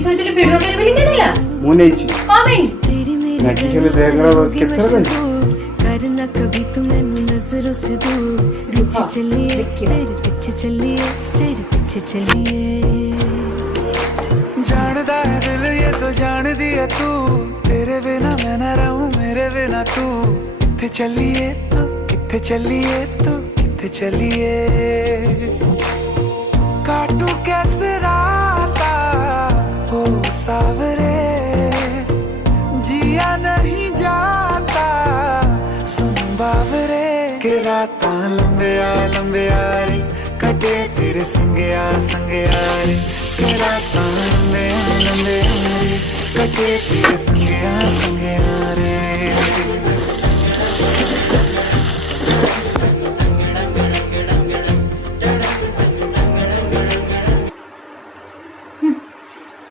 Maggi थोइले video करे बोली केला मु नेछि का भाई मैगी खेले देगरा रोज केते रे करना कभी तू मैनू नजरों से दूर पीछे चलिए तेरे पीछे चलिए तेरे पीछे चलिए जानदा है दिल ये तो जान दिया तू तेरे बिना मैं ना रहूं मेरे बिना तू किथे चलिए तू किथे चलिए तू किथे चलिए काटू कैसे राता हो सावरे जिया नहीं जाता सुन बावरे के राता लंबे आ रे कटे तेरे संगया रे के राता लंबे आ रे कटे तेरे संगया रे